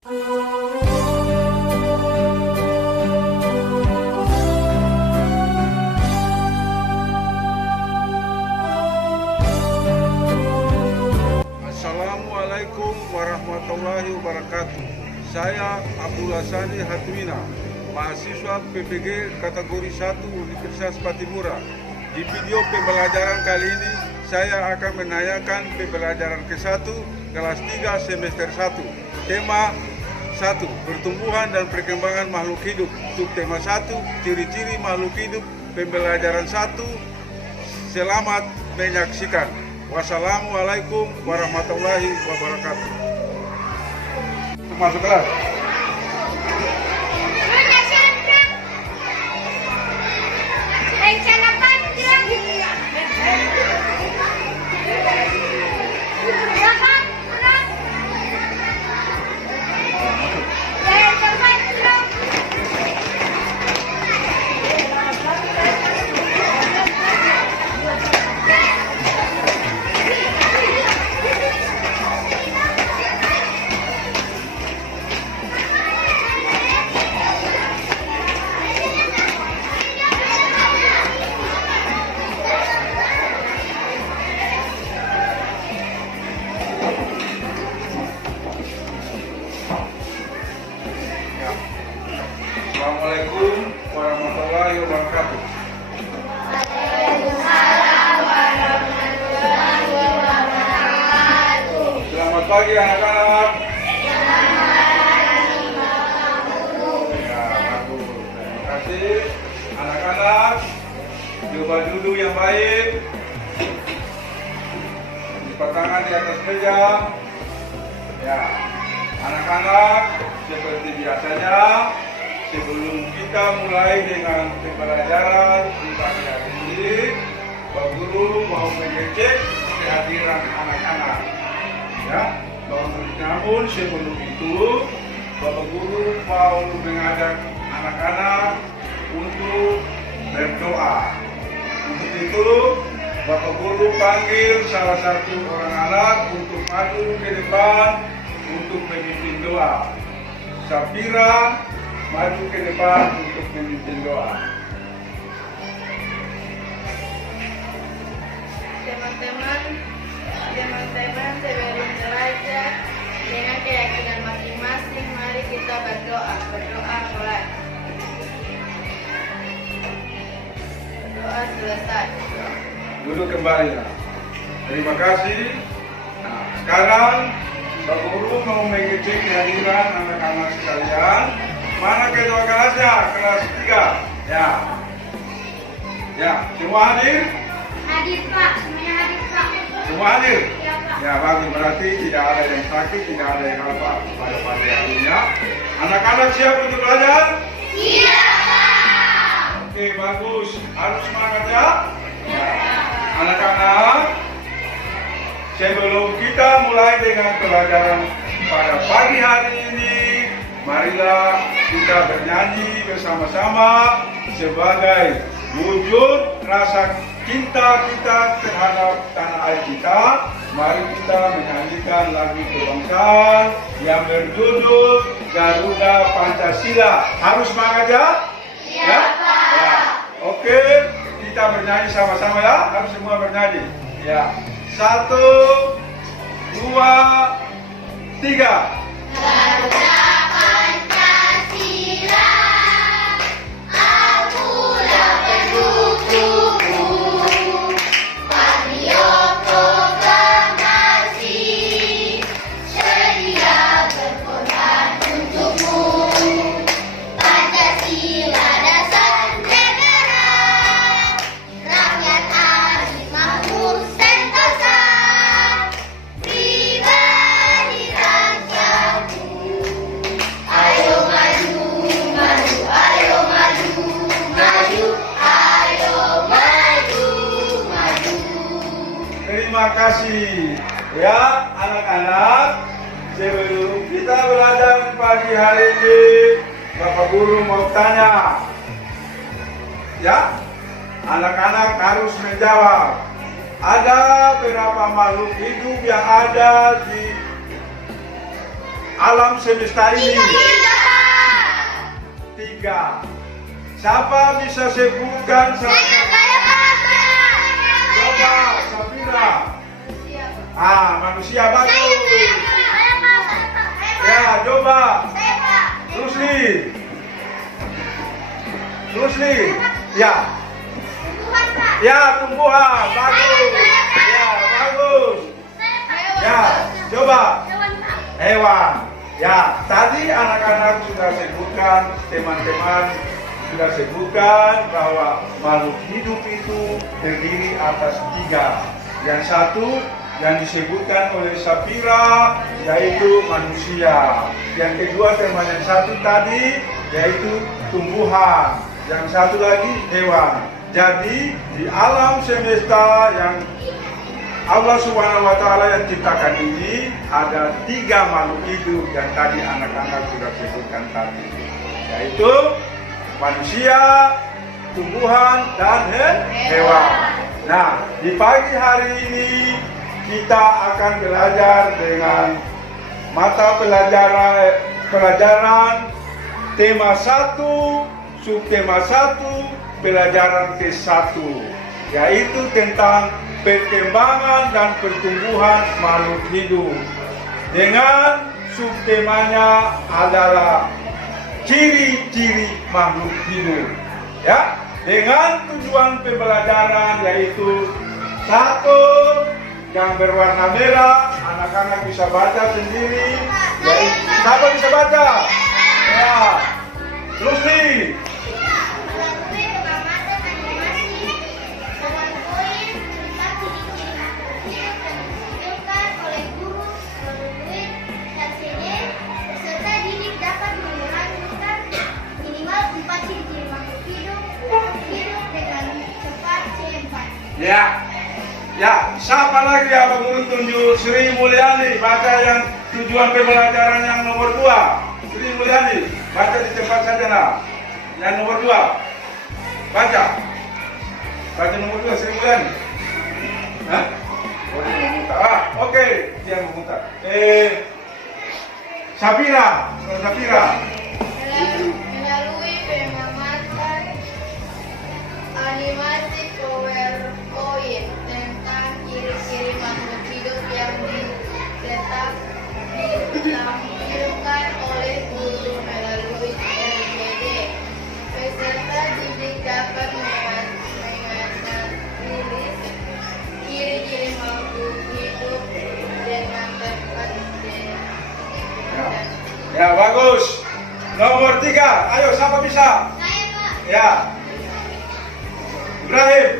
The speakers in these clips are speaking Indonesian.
Assalamualaikum warahmatullahi wabarakatuh. Saya Abdul Hasani Hatmina, mahasiswa PPG kategori 1 Universitas Patimura. Di video pembelajaran kali ini, saya akan menanyakan pembelajaran ke-1 kelas 3 semester 1. Tema 1, pertumbuhan dan perkembangan makhluk hidup. Subtema 1, ciri-ciri makhluk hidup. Pembelajaran 1. Selamat menyaksikan. Wassalamualaikum warahmatullahi wabarakatuh. Masuk kelas. Assalamualaikum warahmatullahi wabarakatuh. Selamat pagi anak-anak. Ya, bagus. Terima kasih anak-anak. Coba duduk yang baik. Lipat tangan di atas meja. Ya, anak-anak, seperti biasanya, sebelum kita mulai dengan pembelajaran di pagi hari ini, Pak Guru mau mengecek kehadiran anak-anak. Ya, namun sebelum itu, Bapak Guru mau mengajak anak-anak untuk berdoa. Untuk itu, Bapak Guru panggil salah satu orang anak untuk maju ke depan untuk memimpin doa. Safira, maju ke depan untuk memimpin doa. Teman-teman sebelum belajar dengan keyakinan masing-masing, mari kita berdoa. Berdoa mulai. Berdoa selesai. Duduk kembali ya. Terima kasih. Nah, sekarang Pak Guru mau mengecek kehadiran anak-anak sekalian. Mana kedua kelasnya? Kelas 3. Ya. Ya, semua hadir? Hadir Pak, semuanya hadir Pak. Semua hadir? Ya Pak. Ya, bagus. Berarti tidak ada yang sakit, tidak ada yang apa pada pagi hari ini. Anak-anak siap untuk belajar? Siap Pak. Oke, bagus. Harus semangat ya? Ya. Anak-anak, sebelum kita mulai dengan pelajaran pada pagi hari ini, marilah kita bernyanyi bersama-sama sebagai wujud rasa cinta kita terhadap tanah air kita. Mari kita menyanyikan lagu kebangsaan yang berjudul Garuda Pancasila. Harus semangat ya? Ya, Pak. Ya. Oke, kita bernyanyi sama-sama ya. Harus semua bernyanyi. Ya. 1, 2, 3. Garuda Pancasila, akulah pendukungmu. Panio proklamasi, sedia berkorban untukmu. Pancasila dasar negara, rakyat adil makmur sentosa. Pribadi rakyatku, ayo maju, maju, ayo maju, maju, ayo maju, maju. Terima kasih ya anak-anak. Sebelum kita belajar pagi hari ini, Bapak Guru mau tanya. Ya, anak-anak harus menjawab. Ada berapa makhluk hidup yang ada di alam semesta ini? 3. Siapa bisa sebutkan salah satu? Coba, Safira. Manusia bagus. Ya, coba. Rusli. Ya. Ya, tumbuhan. Bagus. Ya, bagus. Ya, coba. Hewan. Ya, tadi anak-anak sudah sebutkan, teman-teman sudah sebutkan bahwa makhluk hidup itu terdiri atas 3. Yang satu yang disebutkan oleh Safira yaitu manusia. Yang kedua teman yang satu tadi yaitu tumbuhan. Yang satu lagi hewan. Jadi di alam semesta yang Allah Subhanahu wa Ta'ala yang ciptakan ini ada 3 makhluk hidup yang tadi anak-anak sudah sebutkan tadi, yaitu manusia, tumbuhan, dan hewan. Nah, di pagi hari ini kita akan belajar dengan mata pelajaran tema 1, subtema 1, pelajaran ke-1, yaitu tentang perkembangan dan pertumbuhan makhluk hidup. Dengan subtemanya adalah ciri-ciri makhluk hidup. Ya, dengan tujuan pembelajaran yaitu 1, yang berwarna merah, anak-anak bisa baca sendiri. Yaitu, siapa bisa baca? Ya, Rusli. Ya, siapa lagi yang menurut tunjuk? Sri Mulyani, baca yang tujuan pembelajaran yang nomor 2. Sri Mulyani, baca di tempat saja nah. Yang nomor 2, baca. Baca nomor 2, Sri Mulyani. Hah? Oh, dia memutar. Oke, dia memutar. Safira. Melalui pengamatan animasi PowerPoint tentang ciri-ciri makhluk hidup yang ditampilkan oleh guru melalui LCD, peserta didik dapat mengenali ciri-ciri makhluk hidup dengan tepat. Ya, bagus. Nomor 3, ayo siapa bisa? Saya, Pak. Ya. Ibrahim.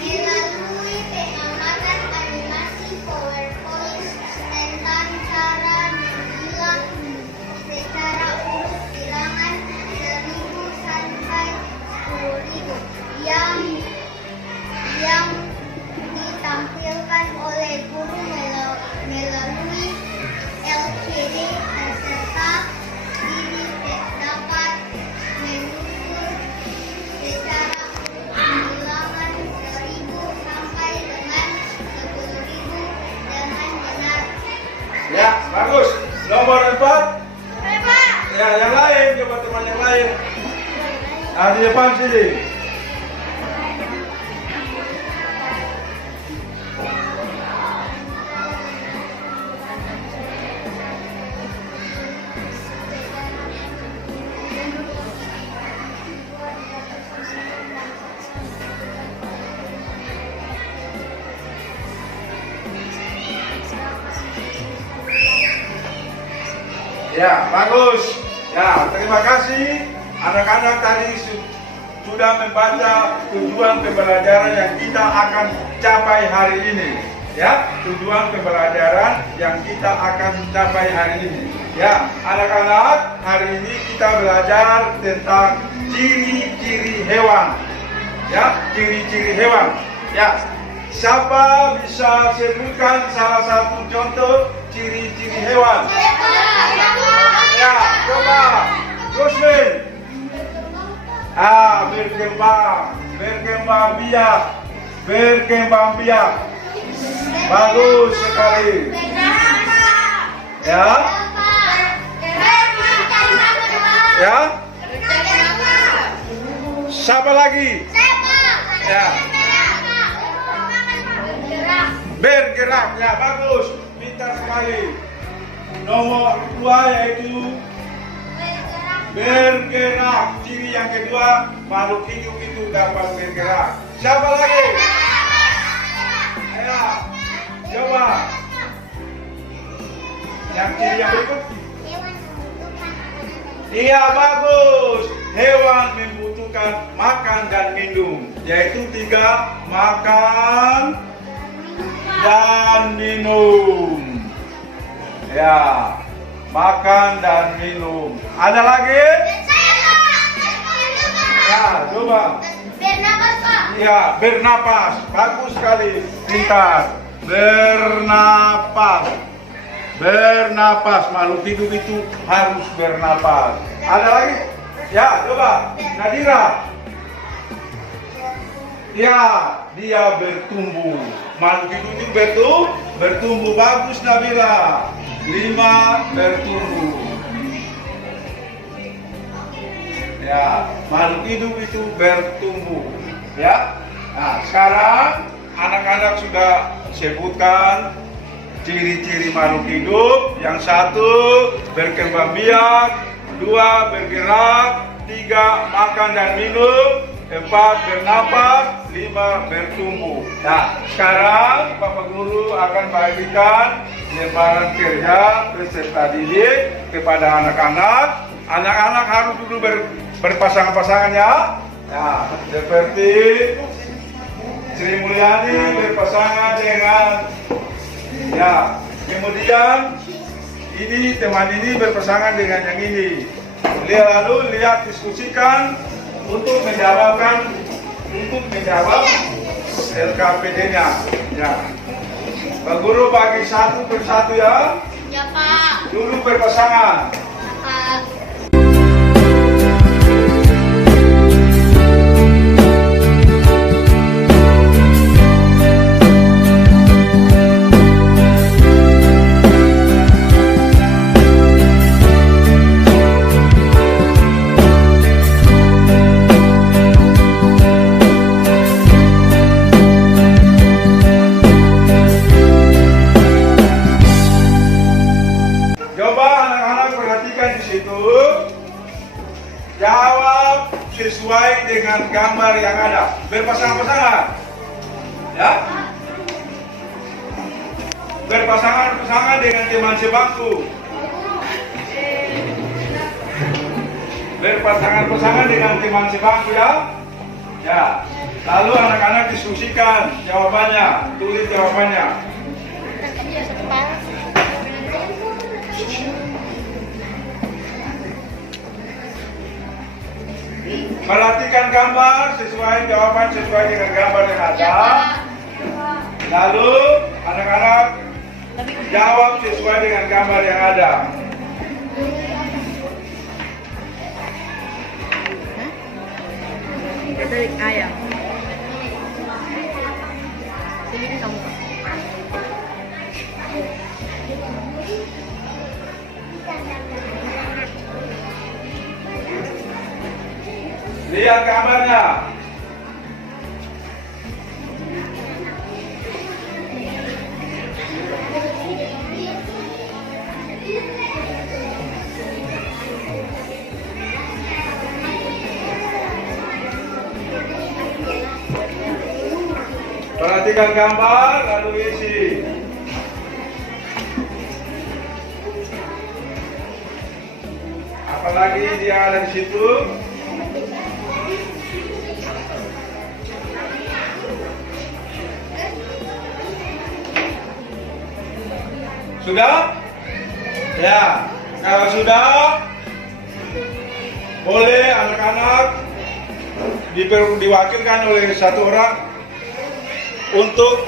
Melalui pengamatan animasi PowerPoint tentang cara membilang secara urut bilangan 1000 sampai 10.000 yang ditampilkan oleh guru melalui LCD, peserta didik dapat mengukur secara bilangan 1000 sampai dengan 10.000 dengan benar. Ya, bagus. Nomor 4. Pak. Ya, yang lain, coba teman yang lain. Di depan sini. Ya, bagus. Ya, terima kasih. Anak-anak tadi sudah membaca tujuan pembelajaran yang kita akan capai hari ini. Ya, tujuan pembelajaran yang kita akan capai hari ini. Ya, anak-anak, hari ini kita belajar tentang ciri-ciri hewan. Ya, ciri-ciri hewan. Ya, siapa bisa sebutkan salah satu contoh ciri-ciri hewan? Ya, coba. Rusmin. Berkembang biak. Bagus sekali. Ya. Ya. Bercakap. Siapa lagi? Ya. Bergerak. Bergerak. Ya, bagus. Pintar sekali. Nomor 2 yaitu bergerak. Ciri yang kedua, makhluk hidup itu dapat bergerak. Siapa lagi? Ya. Coba. Yang ciri yang berikut. Iya, bagus. Hewan membutuhkan makan dan minum, yaitu 3, makan dan minum. Ya, makan dan minum. Ada lagi? Ya, coba. Bernapas, Pak. Ya, bernapas. Bagus sekali. Pintar. Bernapas. Bernapas. Makhluk hidup itu harus bernapas. Ada lagi? Ya, coba. Nadira. Ya, dia bertumbuh. Makhluk hidup itu bertumbuh. Bagus, Nabila. 5, bertumbuh. Ya, makhluk hidup itu bertumbuh. Ya. Nah, sekarang anak-anak sudah sebutkan ciri-ciri makhluk hidup. Yang 1, berkembang biak. 2, bergerak. 3, makan dan minum. 4, bernapas. 5, bertumbuh. Nah, sekarang Bapak Guru akan bagikan lembaran kerja peserta didik kepada anak-anak. Anak-anak harus duduk berpasang-pasangan ya. Nah, seperti Sri Mulyani berpasangan dengan ya. Kemudian ini teman ini berpasangan dengan yang ini. Lalu lihat diskusikan untuk menjawab LKPD-nya. Ya. Pak Guru bagi satu persatu ya. Ya, Pak. Duduk berpasangan. Pak. Coba anak-anak perhatikan di situ. Jawab sesuai dengan gambar yang ada. Berpasangan-pasangan. Ya. Berpasangan-pasangan dengan teman sebangku. Berpasangan-pasangan dengan teman sebangku ya. Ya. Lalu anak-anak diskusikan jawabannya, tulis jawabannya. Perhatikan gambar sesuai jawaban sesuai dengan gambar yang ada. Lalu anak-anak jawab sesuai dengan gambar yang ada. Kita ayam. Sini kamu. Lihat gambarnya. Perhatikan gambar lalu isi. Apalagi dia ada di situ. Sudah? Ya, kalau sudah, boleh anak-anak diwakilkan oleh satu orang untuk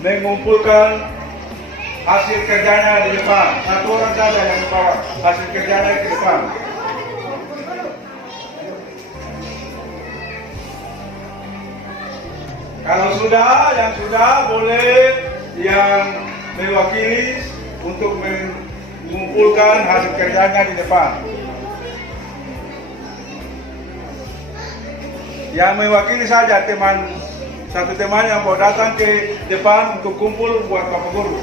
mengumpulkan hasil kerjanya di depan. Satu orang saja yang membawa hasil kerjanya ke depan. Kalau sudah, yang sudah boleh yang mewakili untuk mengumpulkan hasil kerjanya di depan. Yang mewakili saja satu teman yang mau datang ke depan untuk kumpul buat Bapak Guru.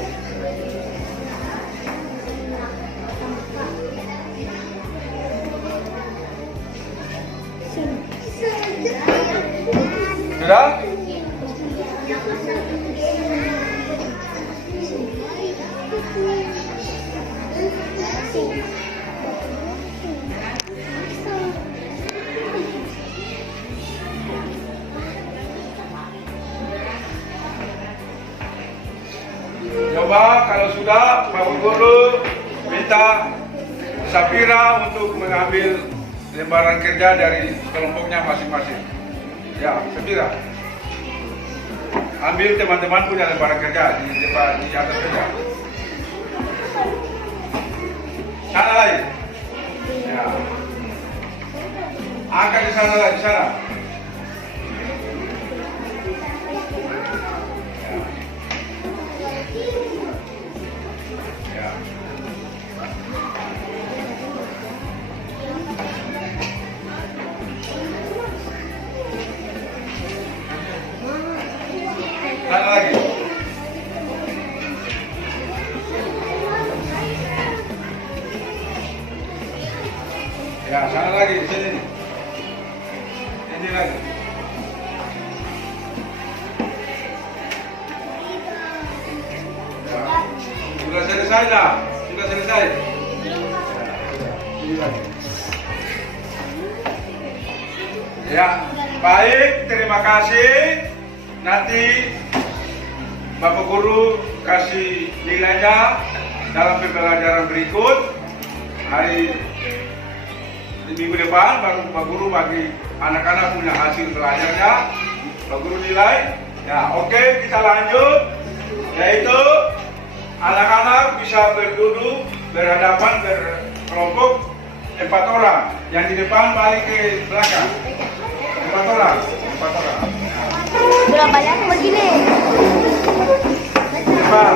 Sudah? Coba kalau sudah, Bapak Guru minta Safira untuk mengambil lembaran kerja dari kelompoknya masing-masing. Ya, Safira. Ambil teman-teman punya lembaran kerja di depan, di atas kerja. Sana lagi. Ya. Angkat di sana lagi, di sana. Ya. Sana lagi. Ya, sana lagi, sini. Ini lagi. Ya. Sudah selesai dah. Sudah selesai. Ini lagi. Ya, baik. Terima kasih. Nanti Bapak Guru kasih nilainya dalam pembelajaran berikut. Hari minggu depan baru Pak Guru bagi anak-anak punya hasil belajarnya. Pak Guru nilai. Ya, oke, kita lanjut. Yaitu anak-anak bisa berduduk berhadapan berkelompok 4 orang. Yang di depan balik ke belakang. 4 orang. 4 orang. Berapa banyak begini? Depan.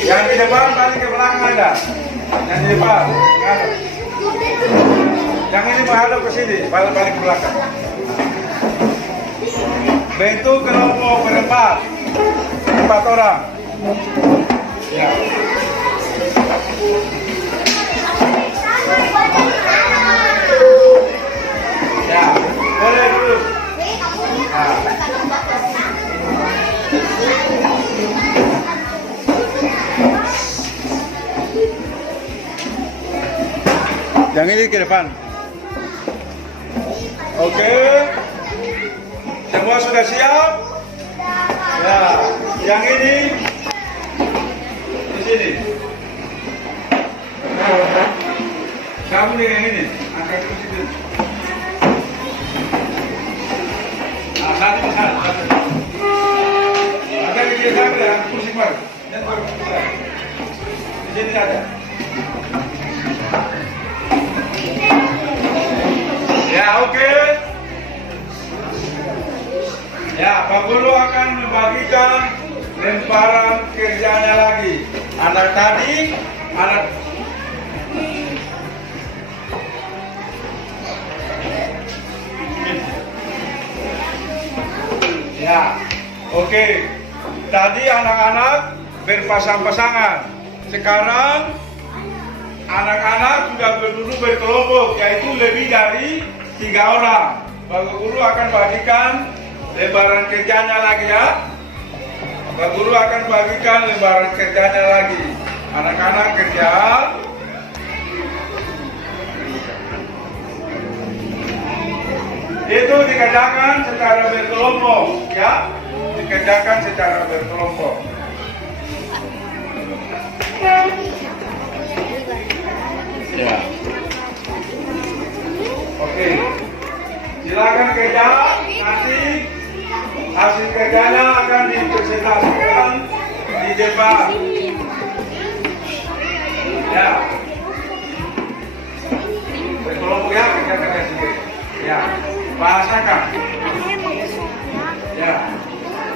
Yang di depan balik ke belakang ada. Yang di depan. Ada. Yang ini menghadap ke sini, balik ke belakang. Bentuk kelompok berempat. 4 orang. Ya. Ya, boleh dulu. Nah. Yang ini ke depan. Oke. Semua sudah siap? Ya, yang ini di sini. Kamu nih yang ini, angkat ke sini. Nah, satu ke sana, satu. Ada di kiri sana, ada kursi baru. Di sini ada. Ya, oke. Ya, Pak Guru akan membagikan lembaran kerjanya lagi. Anak tadi, anak ya, oke. Tadi anak-anak berpasang-pasangan. Sekarang anak-anak sudah berduduk berkelompok, yaitu lebih dari 3 orang. Pak Guru akan bagikan lembaran kerjanya lagi ya. Pak Guru akan bagikan lembaran kerjanya lagi. Anak-anak kerja. Itu dikerjakan secara berkelompok ya. Dikerjakan secara berkelompok. Ya. Oke. Silakan kerja, nanti hasil kerjanya akan dipresentasikan di depan. Ya. Berkelompok ya, kerjakan hasil. Ya. Bahasakan. Ya.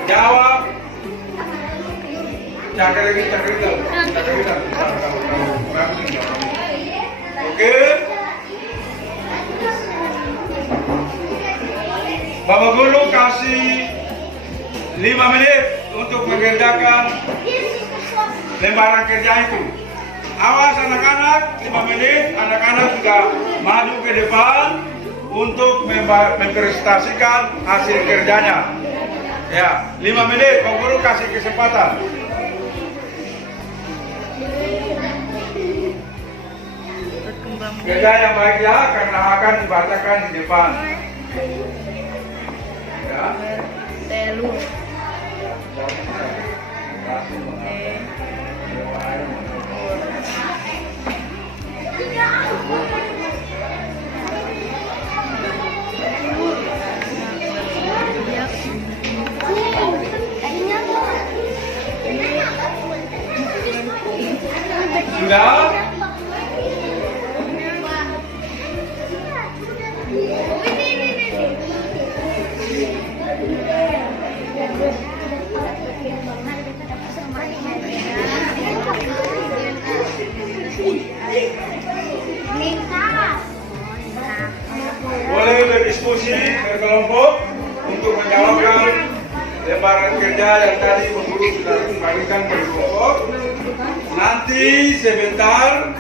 Jawab. Cakar lagi. Oke. mengerjakan lembaran kerja itu. Awas anak-anak, 5 menit anak-anak sudah maju ke depan untuk mempresentasikan hasil kerjanya. Ya, 5 menit, Pak Guru kasih kesempatan. Kerja yang baik ya, karena akan dibacakan di depan. Ya. Telu. Sudah? Boleh berdiskusi berkelompok untuk menjawabkan lembaran kerja yang tadi Ibu Guru sudah bagikan ke kelompok. Nanti sebentar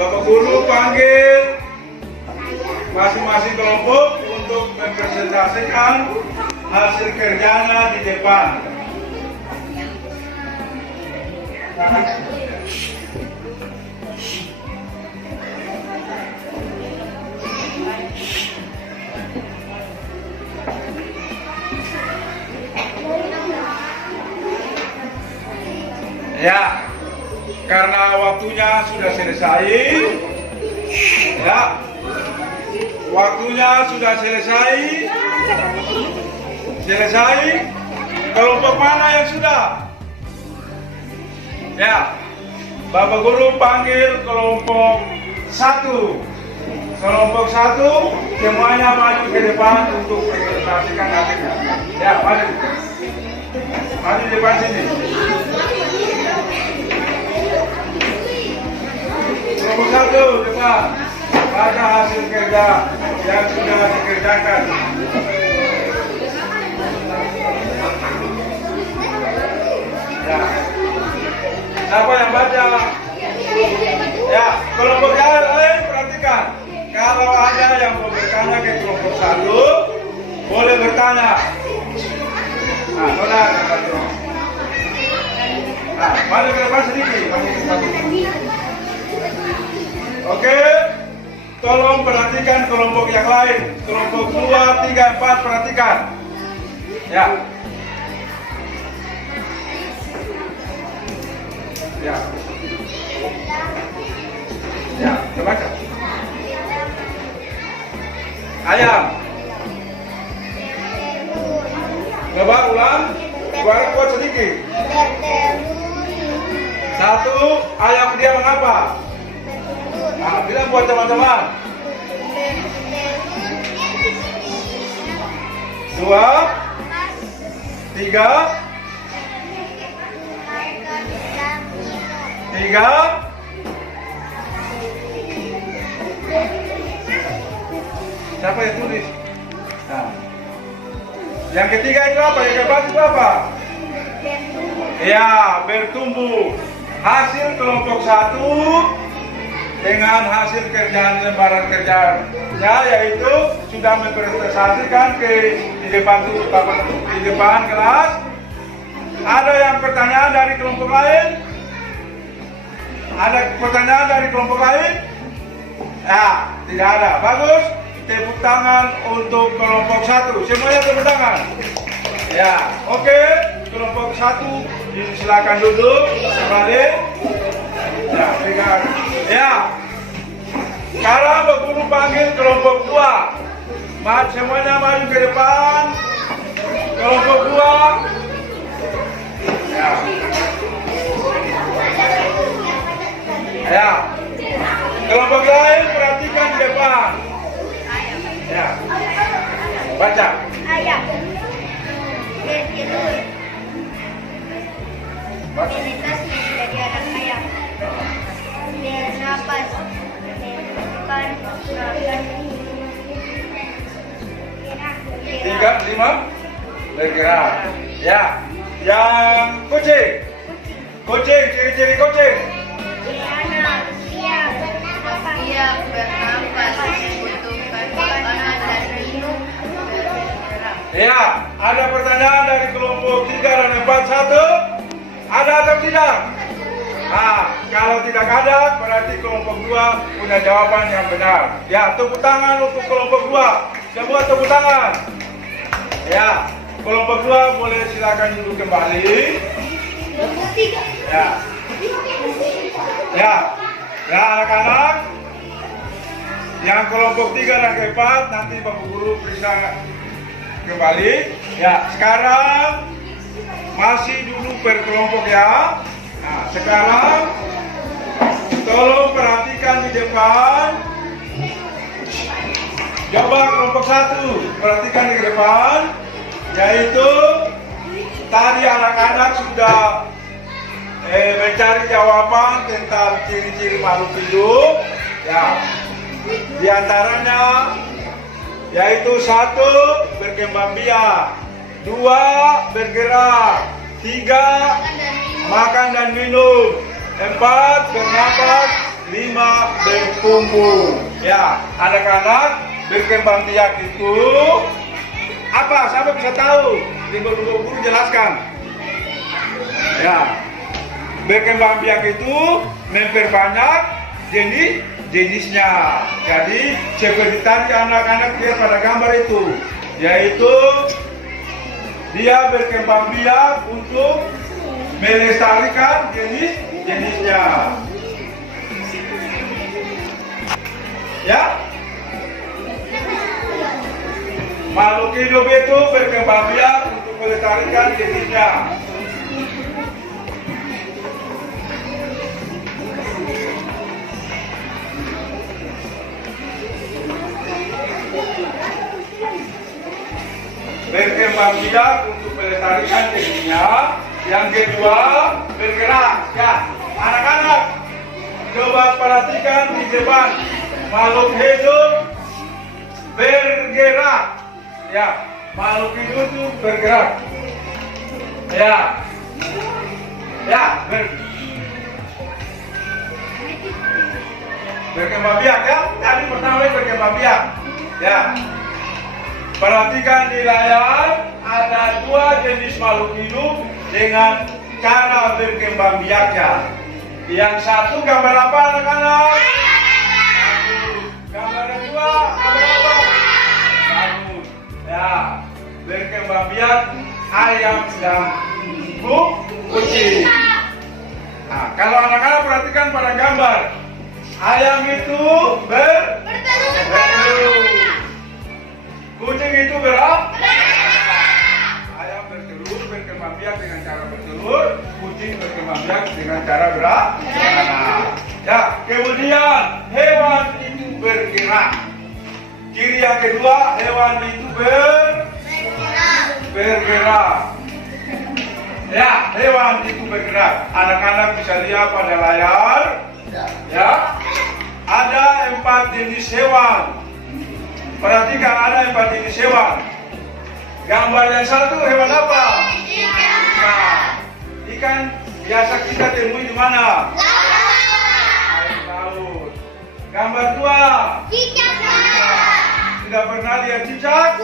Bapak Guru panggil masing-masing kelompok untuk mempresentasikan hasil kerjanya di depan. Ya, karena waktunya sudah selesai. Ya, waktunya sudah selesai. Kelompok mana yang sudah? Ya, Bapak Guru panggil kelompok 1. Kelompok 1 semuanya maju ke depan untuk presentasikan hasilnya. Ya, maju. Maju di depan sini. Kelompok 1 depan. Baca hasil kerja yang sudah dikerjakan. Ya. Siapa yang baca? Ya, kelompok yang lain perhatikan. Kalau ada yang mau bertanya ke kelompok 1, boleh bertanya. Nah, benar. Nah, mari ke depan sedikit. Oke, tolong perhatikan kelompok yang lain. Kelompok 2, 3, 4 perhatikan. Ya. Ya. Ya, terbaca. Ayam. Coba ulang. Suara kuat sedikit. 1, ayam dia mengapa? Nah, bilang buat teman-teman. 2, 3, 3. Siapa yang tulis? Nah. Yang ketiga itu apa? Yang keempat itu apa? Ya, bertumbuh. Hasil kelompok 1 dengan hasil kerjaan lembaran kerjanya yaitu sudah mempresentasikan di depan kelas. Ada yang pertanyaan dari kelompok lain? Ada pertanyaan dari kelompok lain? Ya, tidak ada. Bagus. Tepuk tangan untuk kelompok 1. Semuanya tepuk tangan. Ya, oke. Kelompok 1 silakan duduk kembali. Ya, pegang. Ya. Sekarang Bapak Guru panggil kelompok 2. Semuanya maju ke depan. Kelompok 2. Ya. Ya. Kelompok lain perhatikan di depan. Ya. Baca. Ayam. Mobilitas menjadi anak ayam. Bernapas. Bukan makan. 3, 5. Bergerak. Ya. Yang kucing. Kucing, ciri-ciri kucing. Siap bernafas, butuh makanan dan minum, bergerak. Ya, ada pertanyaan dari kelompok 3 dan 4. 1. Ada atau tidak? Nah, kalau tidak ada, berarti kelompok 2 punya jawaban yang benar. Ya, tepuk tangan untuk kelompok 2. Semua tepuk tangan. Ya, kelompok 2 boleh silakan duduk kembali. Ya. Ya. Ya, anak-anak. Yang kelompok 3 dan 4 nanti Bapak Guru periksa kembali. Ya, sekarang masih duduk per kelompok ya. Nah, sekarang tolong perhatikan di depan. Coba kelompok 1 perhatikan di depan, yaitu tadi anak-anak sudah mencari jawaban tentang ciri-ciri makhluk hidup. Ya, di antaranya yaitu 1 berkembang biak, 2 bergerak, 3 makan dan minum, 4 bernapas, 5 bertumbuh. Ya, anak-anak, berkembang biak itu apa? Siapa bisa tahu? Guru jelaskan. Ya, berkembang biak itu memperbanyak jenisnya. Jadi seperti tadi anak-anak lihat pada gambar itu, yaitu dia berkembang biak untuk melestarikan jenisnya. Ya, makhluk hidup itu berkembang biak untuk melestarikan jenisnya. Berkembang biak untuk melestarikan jenisnya. Yang kedua, bergerak. Ya, anak-anak, coba perhatikan di depan. Makhluk hidup bergerak. Ya, makhluk hidup itu bergerak. Ya, ya, berkembang biak ya. Tadi pertama berkembang biak. Ya, perhatikan di layar, ada 2 jenis makhluk hidup dengan cara berkembang biaknya. Yang satu gambar apa anak-anak? Gambar kedua gambar apa? Bagus. Ya, berkembang biak ayam dan kucing. Nah, kalau anak-anak perhatikan pada gambar, ayam itu bertelur. Kucing itu berapa? Ayam bertelur, berkembang biak dengan cara bertelur. Kucing berkembang biak dengan cara beranak. Ya, kemudian hewan itu bergerak. Ciri yang kedua, hewan itu bergerak. Ya, hewan itu bergerak. Anak-anak bisa lihat pada layar. Ya, ada 4 jenis hewan. Perhatikan, ada 4 jenis hewan. Gambar yang satu hewan apa? Ikan. Ikan biasa kita temui di mana? Air laut. Gambar 2. Cicak. Sudah pernah lihat cicak?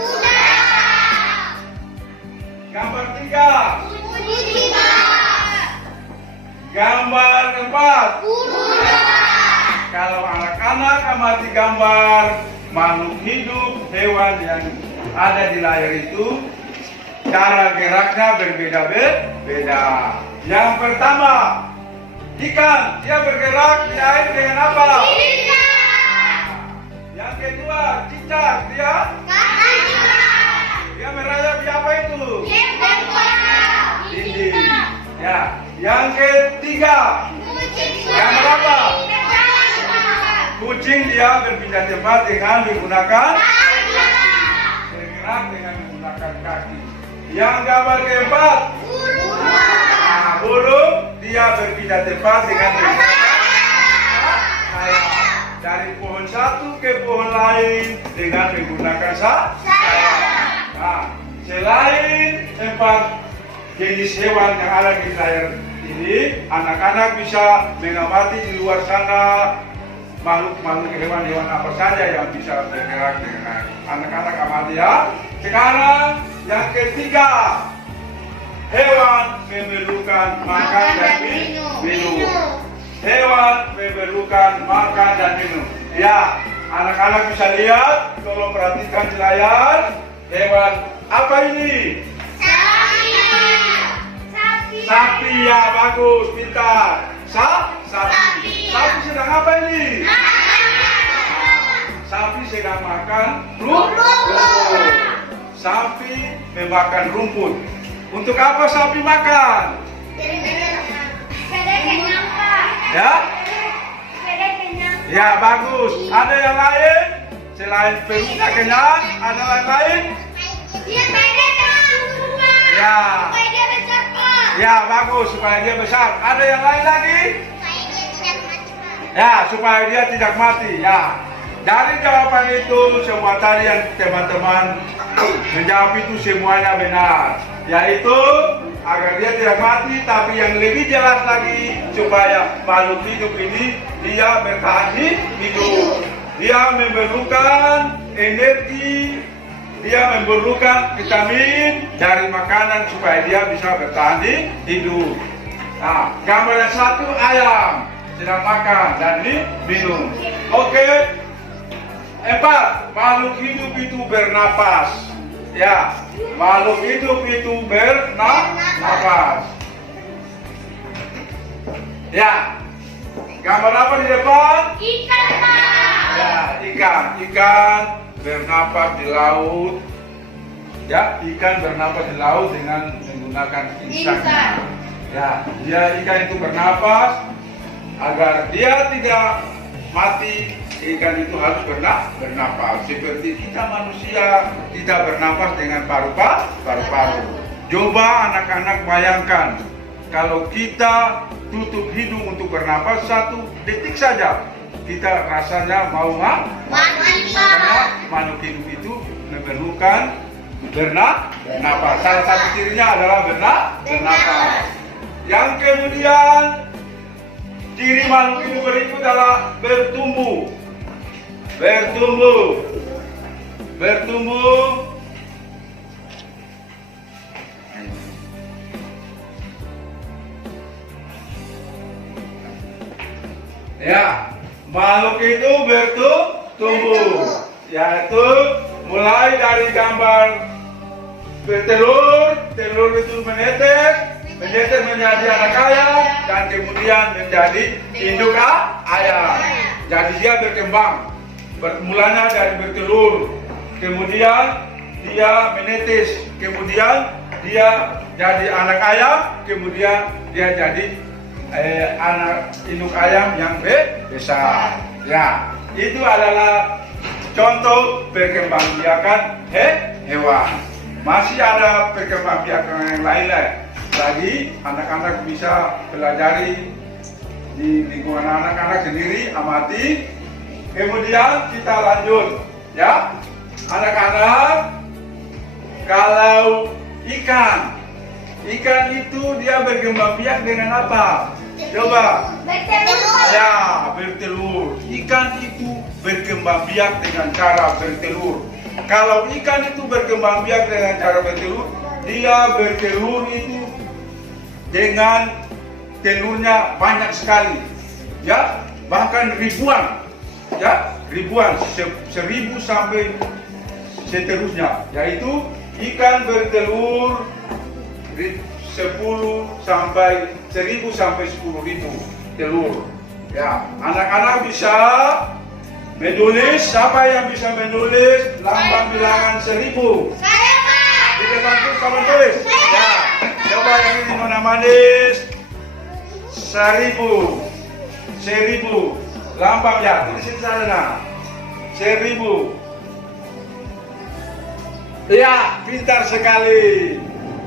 Gambar 3. Gambar 4. Kalau anak-anak amati gambar makhluk hidup, hewan yang ada di layar itu, cara geraknya berbeda-beda. Yang pertama, ikan, dia bergerak di air dengan apa? Yang kedua, cicak, dia merayap di apa itu? Dinding. Ya. Yang ketiga, gambar apa? Kucing, dia berpindah tempat dengan menggunakan bergerak dengan menggunakan kaki. Yang gambar keempat, burung, dia berpindah tempat dengan menggunakan sayap. Dari pohon satu ke pohon lain dengan menggunakan sayap. Nah, selain 4 jenis hewan yang ada di layar ini. Anak-anak bisa mengamati di luar sana makhluk-makhluk hewan-hewan apa saja yang bisa bergerak dengan anak-anak amati ya. Sekarang yang ketiga, hewan memerlukan makan dan minum. Hewan memerlukan makan dan minum. Ya, anak-anak bisa lihat, tolong perhatikan di layar. Hewan apa ini? Sapi, ya bagus, pintar. Sapi. Sapi sedang apa ini? Sapi sedang makan rumput. Sapi memakan rumput. Untuk apa sapi makan? Ya? Ya bagus. Ada yang lain? Selain perutnya kenyang, ada yang lain? Ya. Ya bagus, supaya dia besar. Ada yang lain lagi? Ya, supaya dia tidak mati. Ya. Dari jawaban itu semua tadi yang teman-teman menjawab itu semuanya benar. Yaitu agar dia tidak mati, tapi yang lebih jelas lagi supaya makhluk hidup ini dia bertahan hidup. Dia memerlukan energi, dia memerlukan vitamin dari makanan supaya dia bisa bertahan hidup. Nah, gambar yang satu ayam sedang makan dan minum. Oke. 4. Makhluk hidup itu bernapas. Ya, makhluk hidup itu bernapas. Ya, gambar apa di depan? Ikan, Pak. Ya, ikan bernapas di laut. Ya, ikan bernapas di laut dengan menggunakan insangnya. Ya, ikan itu bernapas agar dia tidak mati. Ikan itu harus bernapas. Seperti kita manusia, kita bernapas dengan paru-paru. Coba anak-anak bayangkan, kalau kita tutup hidung untuk bernapas 1 detik saja, kita rasanya mau mati. Karena makhluk hidup itu memerlukan bernapas. Salah satu cirinya adalah bernapas. Yang kemudian ciri makhluk hidup berikut adalah bertumbuh. Ya, makhluk itu bertumbuh, yaitu mulai dari gambar bertelur, telur itu menetes menjadi anak ayam, dan kemudian menjadi induk ayam. Jadi dia berkembang. Bermulanya dari bertelur, kemudian dia menetes, kemudian dia jadi anak ayam, kemudian dia jadi anak induk ayam yang besar. Ya, itu adalah contoh perkembangbiakan hewan. Masih ada perkembangbiakan yang lain lagi. Anak-anak bisa pelajari di lingkungan anak-anak sendiri, amati. Kemudian kita lanjut, ya, anak-anak. Kalau ikan itu dia berkembang biak dengan apa? Coba. Ya, bertelur. Ikan itu berkembang biak dengan cara bertelur. Kalau ikan itu berkembang biak dengan cara bertelur, dia bertelur itu dengan telurnya banyak sekali, ya, bahkan ribuan. Ya, ribuan, 1000 sampai seterusnya. Yaitu ikan bertelur 10 sampai 1000 sampai 10.000 telur. Ya, anak-anak bisa menulis. Siapa yang bisa menulis lambang bilangan 1000? Saya, Pak. Kita bantu kawan tulis. Ya, coba yang ini mana manis? 1000. Lambang ya, tulisin sana. 1000. Ya, pintar sekali.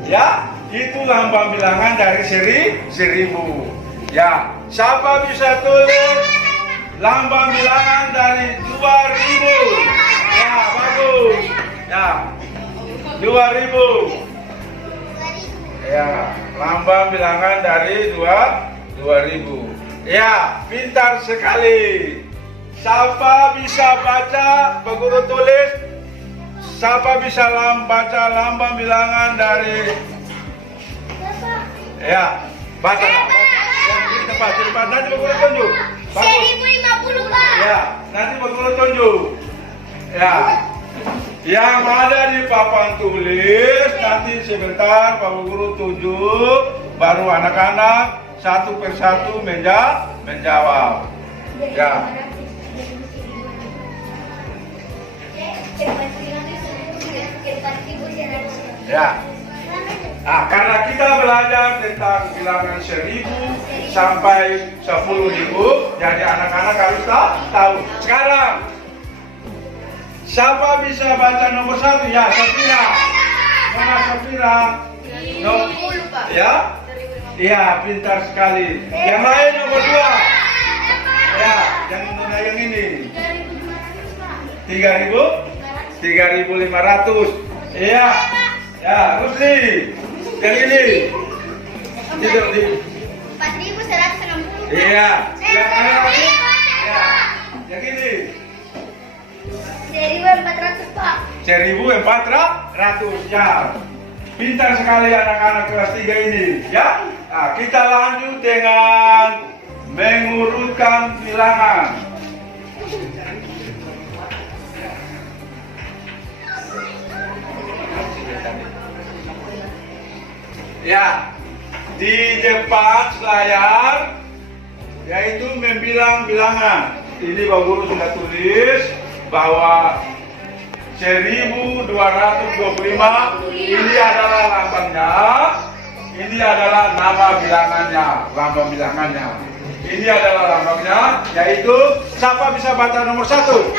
Ya, itu lambang bilangan dari 1000. Ya, siapa bisa tulis lambang bilangan dari 2000? Ya, bagus. Ya, 2000. Ya, lambang bilangan dari 2000. Ya, pintar sekali. Siapa bisa baca, Pak Guru tulis. Siapa bisa baca lambang bilangan dari, ya, baca. Yang di tempat nanti Pak Guru tunjuk. 1050 Pak. Ya, nanti Pak Guru tunjuk. Ya, yang ada di papan tulis nanti sebentar Pak Guru tunjuk, baru anak-anak satu persatu menjawab. Ya. Ya. Nah, karena kita belajar tentang bilangan 1000 sampai 10.000, jadi anak-anak harus tahu. Sekarang, siapa bisa baca nomor 1? Ya, Safira. Mana Safira? No. Ya? Iya, pintar sekali. Yang lain nomor 2. Ya, yang ini. 3.500. Iya. Ya, Rusli. Yang ini. Tidak di. 4.160. Iya. Yang lagi. Ya. Yang ini. 1.400 Pak. 1.400. Ya. Pintar sekali anak-anak kelas 3 ini. Ya. Nah, kita lanjut dengan mengurutkan bilangan. Ya, di depan layar yaitu membilang bilangan. Ini Pak Guru sudah tulis bahwa 1225 ini adalah lambangnya, ini adalah nama bilangannya, lambang bilangannya. Ini adalah lambangnya, yaitu siapa bisa baca nomor 1?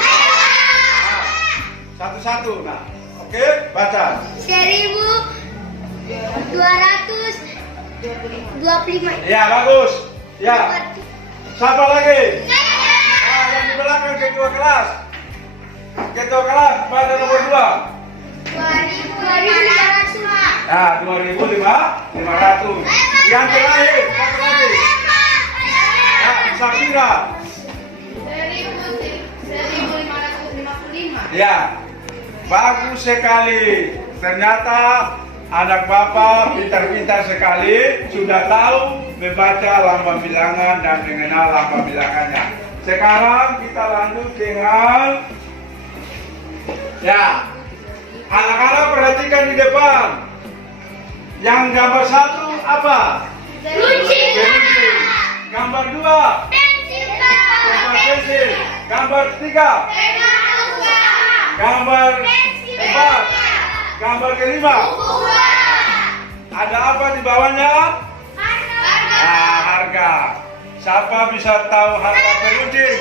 Satu-satu. Nah, oke, baca. 1.225. Ya, bagus. Ya. Siapa lagi? Nah, yang di belakang ketua kelas. Ketua kelas baca nomor 2. 2.500 Pak. Nah, 2.500. Yang terakhir, satu lagi. Nah, Safira. 1.555. Ya, bagus sekali. Ternyata anak Bapak pintar-pintar sekali, sudah tahu membaca lambang bilangan dan mengenal lambang bilangannya. Sekarang kita lanjut dengan, ya, anak-anak perhatikan di depan. Yang gambar 1 apa? Runcing. Gambar 2? Pensil. Gambar pensil. Gambar 3? Gambar 4? Gambar kelima? Ada apa di bawahnya? Nah, harga. Siapa bisa tahu harga peruncing?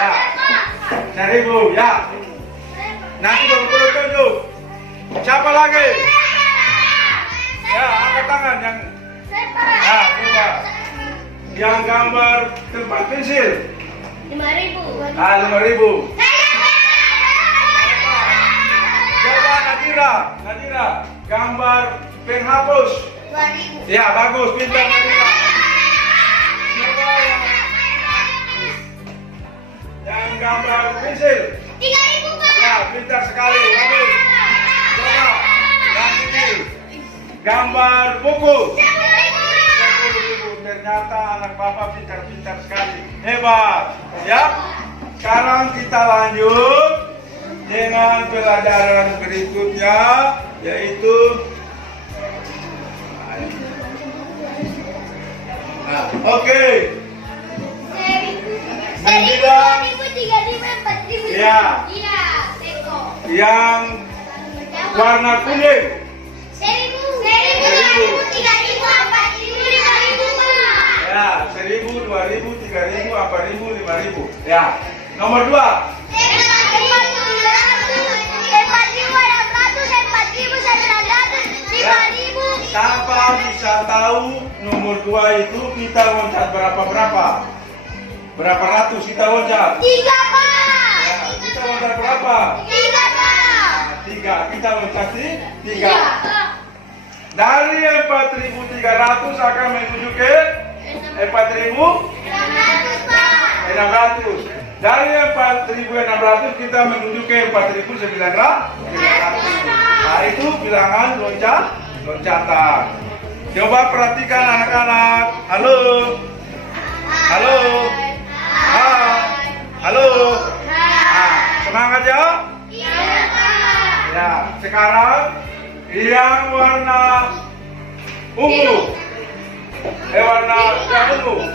Ya, 1.000. Ya. Nanti Bapak Guru tunjuk. Siapa lagi? Ya, angkat tangan yang. Nah, coba. Yang gambar tempat pensil. 5.000. Ah, 5.000. Coba Nadira, gambar penghapus. 2.000. Ya, bagus, pintar Nadira. Coba yang gambar pensil. 3.000 Pak. Ya, pintar sekali, bagus. Coba yang ini, gambar buku. 10.000. Ternyata anak Bapak pintar-pintar sekali, hebat. Ya, sekarang kita lanjut dengan pelajaran berikutnya, yaitu oke. 1.000, 3.000, 4.000. Ya. Iya, Teko. Yang warna kuning. 1.000, 2.000, 3.000, 4.000, 5.000 Pak. Ya, 1.000, 2.000, 3.000, 4.000, 5.000. Ya, nomor 2. 4.600, 4.900, 5.000. Siapa bisa tahu nomor 2 itu kita loncat berapa? Berapa ratus kita loncat? 3 Pak. Ya, kita loncat berapa? 3 Pak. 3 3. Kita loncati 3. Dari 4.300 akan menuju ke 4.600. Dari 4.600 kita menuju ke 4.900. Nah, itu bilangan loncatan. Coba perhatikan anak-anak. Halo. Halo. Hai. Halo. Nah, semangat ya. Ya, sekarang yang warna ungu. Warna yang ungu.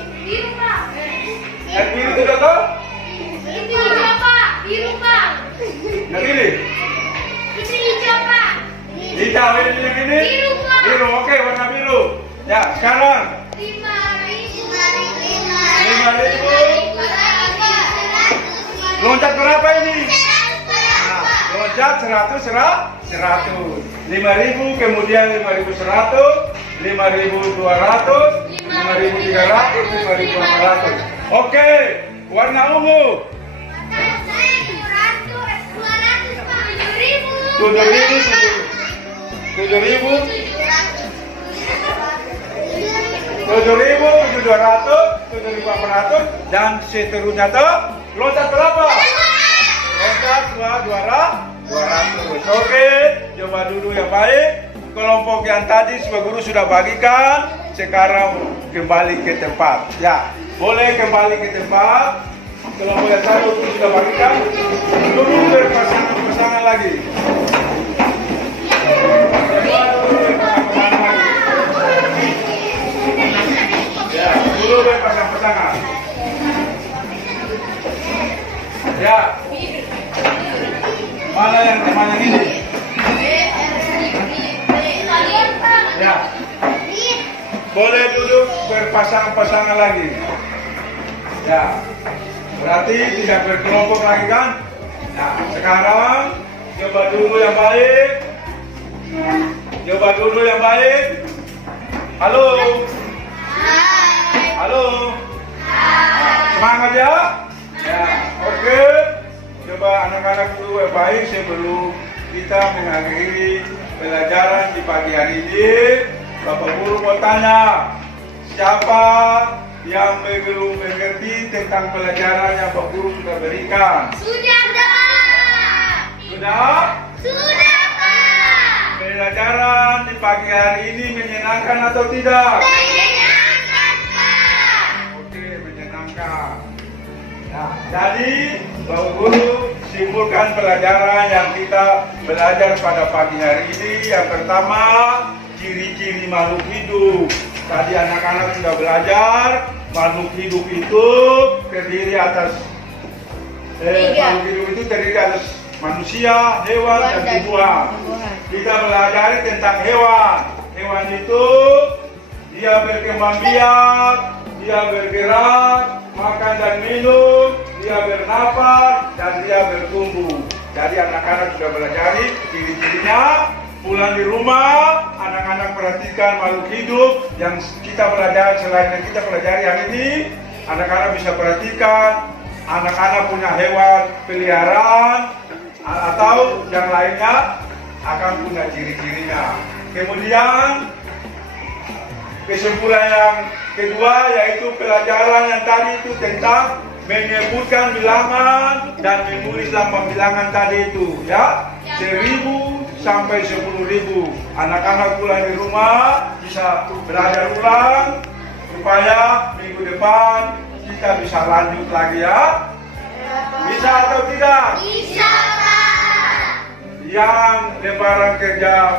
Yang biru sudah tahu? Yang ini? Hijau ini yang ini? Biru, oke, warna biru. Ya, sekarang 5.000. Loncat berapa ini? Nah, loncat 100. 5.000, kemudian 5.100, 5.200, 5.300, 5.400. Oke, warna ungu. 7.200, 7.400, dan seterusnya tuh. Loncat berapa? Loncat 200. Oke, coba dulu yang baik. Kelompok yang tadi Pak Guru sudah bagikan, sekarang kembali ke tempat. Ya, boleh kembali ke tempat. Kelompok yang tadi sudah bagikan, dulu berpasangan lagi. Ya, dulu berpasangan. Ya, mana yang ini? Ya, boleh duduk berpasang-pasangan lagi. Ya, berarti tidak berkelompok lagi kan? Nah, sekarang coba dulu yang baik. Halo. Halo. Nah, semangat ya. Ya, oke. Coba anak-anak dulu yang baik sebelum kita mengakhiri pelajaran di pagi hari ini. Bapak Guru mau tanya, siapa yang belum mengerti tentang pelajaran yang Bapak Guru sudah berikan? Sudah, Pak. Sudah, Pak. Pelajaran di pagi hari ini menyenangkan atau tidak? Menyenangkan, Pak. Oke, menyenangkan. Nah, jadi Bapak Guru simpulkan pelajaran yang kita belajar pada pagi hari ini. Yang pertama, ciri-ciri makhluk hidup. Tadi anak-anak sudah belajar, makhluk hidup itu terdiri atas makhluk hidup itu terdiri atas manusia, hewan, dan tumbuhan. Kita belajar tentang hewan. Hewan itu dia berkembang biak, dia bergerak, makan dan minum, dia bernafas, dan dia bertumbuh. Jadi anak-anak sudah belajar ciri-cirinya. Pulang di rumah, anak-anak perhatikan makhluk hidup yang kita pelajari. Selain yang kita pelajari hari ini, anak-anak bisa perhatikan anak-anak punya hewan peliharaan atau yang lainnya akan punya ciri-cirinya. Kemudian kesimpulan yang kedua yaitu pelajaran yang tadi itu tentang menyebutkan bilangan dan menulis lambang bilangan tadi itu, ya, 1.000 sampai 10.000. Anak-anak pulang di rumah bisa belajar ulang supaya minggu depan kita bisa lanjut lagi, ya. Bisa atau tidak? Bisa, Pak. Yang lembaran kerja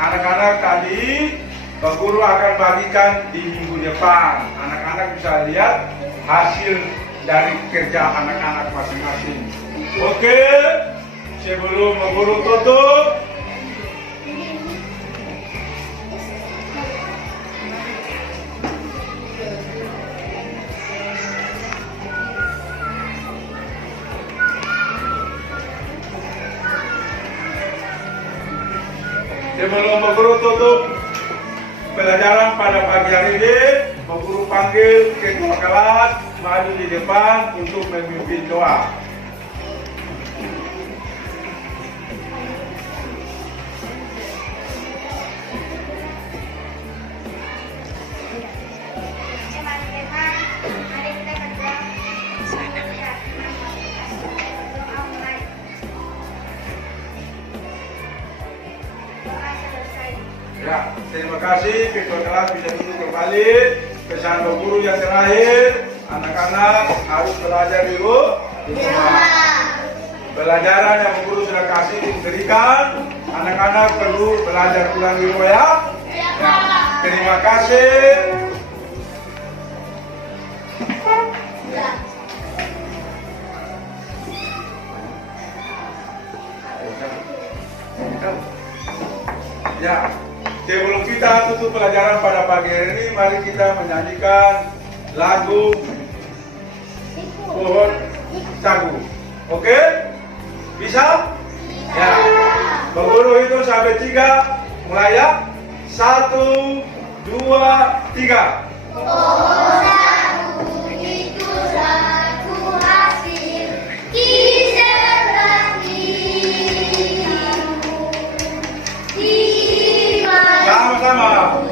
anak-anak tadi Pak Guru akan bagikan di minggu depan. Anak-anak bisa lihat hasil dari kerja anak-anak masing-masing. Oke, sebelum Pak Guru tutup, Pak Guru tutup pelajaran pada pagi hari ini, Pak Guru panggil ketua kelas maju di depan untuk memimpin doa. Terima kasih, ketua kelas bisa duduk kembali. Pesan Bu Guru yang terakhir, anak-anak harus belajar di rumah. Pelajaran yang Bu Guru sudah kasih diberikan, anak-anak perlu belajar ulang di rumah ya. Terima kasih. Ya, sebelum kita tutup pelajaran pada pagi hari ini, mari kita menyanyikan lagu Pohon Sagu. Oke? Bisa? Ya. Guru itu sampai 3, mulai ya. 1, 2, 3. Sama-sama.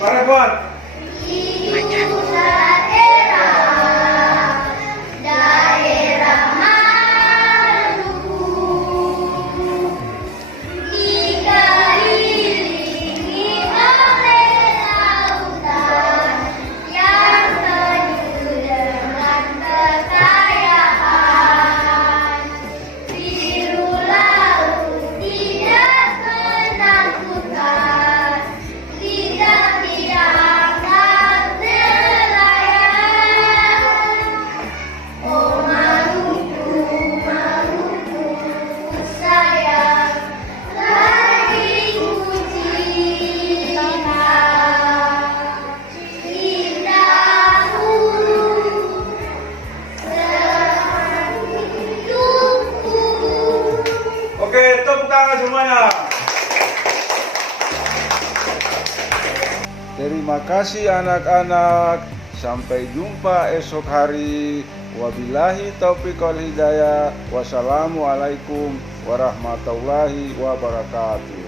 Para kawan. Oke, tepuk tangan semuanya. Terima kasih anak-anak. Sampai jumpa esok hari. Wabillahi taufiq wal hidayah. Wassalamualaikum warahmatullahi wabarakatuh.